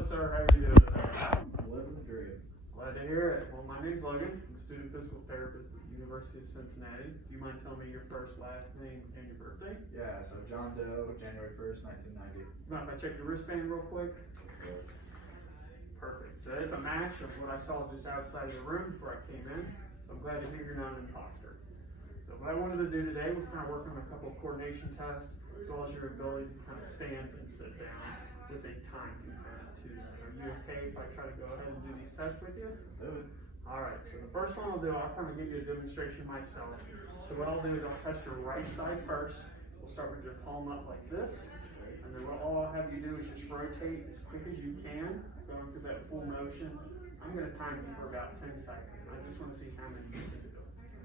Hello, sir. How are you doing today? I'm living the dream. Glad to hear it. Well, my name's Logan. I'm a student physical therapist at the University of Cincinnati. Do you mind telling me your first, last name, and your birthday? Yeah, so John Doe, January 1st, 1990. Mind if I check your wristband real quick? Good. Perfect. So it's a match of what I saw just outside the room before I came in. So I'm glad to hear you're not an imposter. So what I wanted to do today was kind of work on a couple of coordination tests, as well as your ability to kind of stand and sit down with a time component to that. Are you okay if I try to go ahead and do these tests with you? Let's do it. Alright, so the first one I'll do, I'll kind of give you a demonstration myself. So what I'll do is I'll test your right side first. We'll start with your palm up like this. And then all I'll have you do is just rotate as quick as you can, going through that full motion. I'm going to time you for about 10 seconds. And I just want to see how many you can do.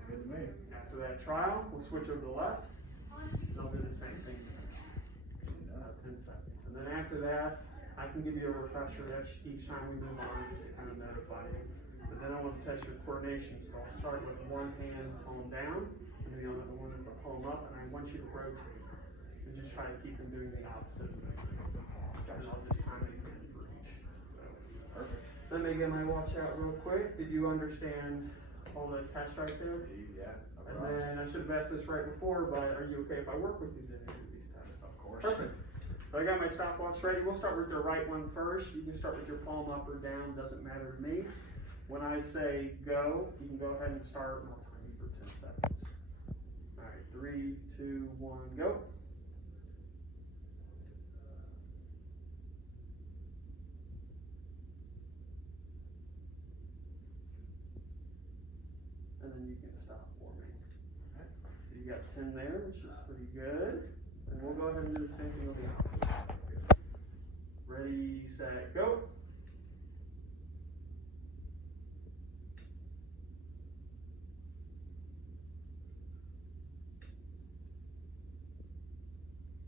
Good to me. After that trial, we'll switch over to the left. And I'll do the same thing. 10 seconds. And then after that, I can give you a refresher each time we move on just to kind of notify you. But then I want to test your coordination. So I'll start with one hand palm down, and then the other one with the palm up, and I want you to rotate. And just try to keep them doing the opposite motion. And I'll just time it again for each. So, Perfect. let me get my watch out real quick. Did you understand all those tests right there? Yeah. And then I should have asked this right before, but are you okay if I work with you to do these tests? Of course. Perfect. So I got my stopwatch ready. We'll start with the right one first. You can start with your palm up or down, doesn't matter to me. When I say go, you can go ahead and start, and I'll time you for 10 seconds. All right, 3, 2, 1, go. And then you can stop for me. Okay. So you got 10 there, which is pretty good. And we'll go ahead and do the same thing on the opposite side. Ready, set, go.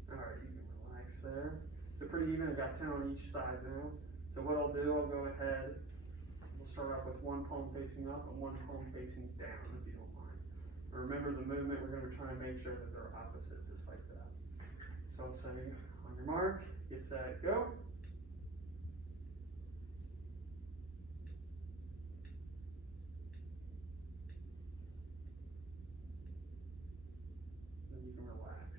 Alright, you can relax there. So pretty even, I've got 10 on each side now. So what I'll do, I'll go ahead, we'll start off with one palm facing up and one palm facing down, if you don't mind. And remember the movement, we're going to try and make sure that they're opposite, just like that. So I'll say, on your mark, get set, go. You can relax.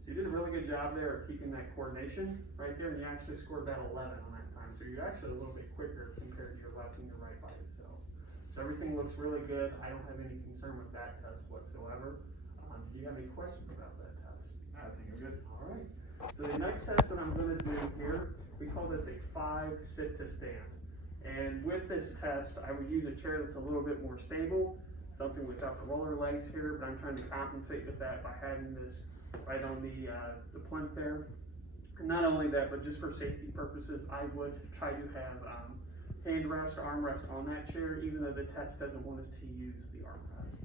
So you did a really good job there of keeping that coordination right there, and you actually scored about 11 on that time. So you're actually a little bit quicker compared to your left and your right by itself. So everything looks really good. I don't have any concern with that test whatsoever. Do you have any questions about that test? I think I'm good. All right. So the next test that I'm going to do here, we call this a 5 sit to stand. And with this test, I would use a chair that's a little bit more stable, something without the roller legs here, but I'm trying to compensate with that by having this right on the plinth there. And not only that, but just for safety purposes, I would try to have hand rest or arm rest on that chair, even though the test doesn't want us to use the arm rest.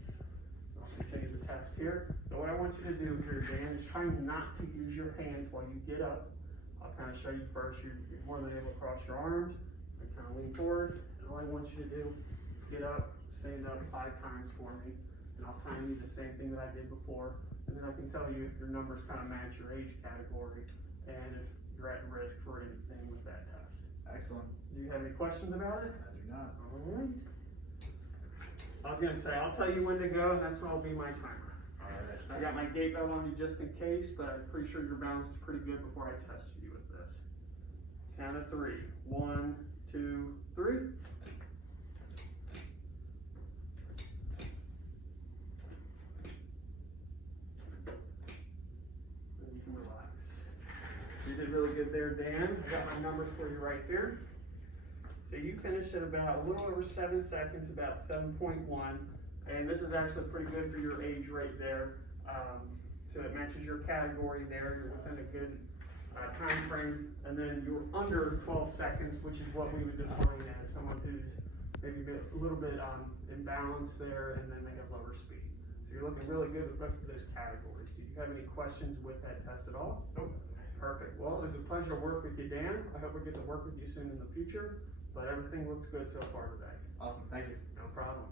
So I'll continue the test here. So what I want you to do here, Dan, is try not to use your hands while you get up. I'll kind of show you first. You're more than able to cross your arms and kind of lean forward. And all I want you to do is get up, stand up 5 times for me, and I'll time you the same thing that I did before, and then I can tell you if your numbers kind of match your age category and if you're at risk for anything with that test. Excellent. Do you have any questions about it? I do not. All right. I was going to say, I'll tell you when to go, and that's when I'll be my timer. All right. I got my gate belt on you just in case, but I'm pretty sure your balance is pretty good before I test you with this. Count of 3. 1, 2, 3. You did really good there, Dan. I got my numbers for you right here. So you finished at about a little over 7 seconds, about 7.1. And this is actually pretty good for your age right there. So it matches your category there. You're within a good time frame. And then you're under 12 seconds, which is what we would define as someone who's maybe a little bit imbalanced there, and then they have lower speed. So you're looking really good with both of those categories. Do you have any questions with that test at all? Nope. Perfect. Well, it was a pleasure to work with you, Dan. I hope we get to work with you soon in the future, but everything looks good so far today. Awesome. Thank you. No problem.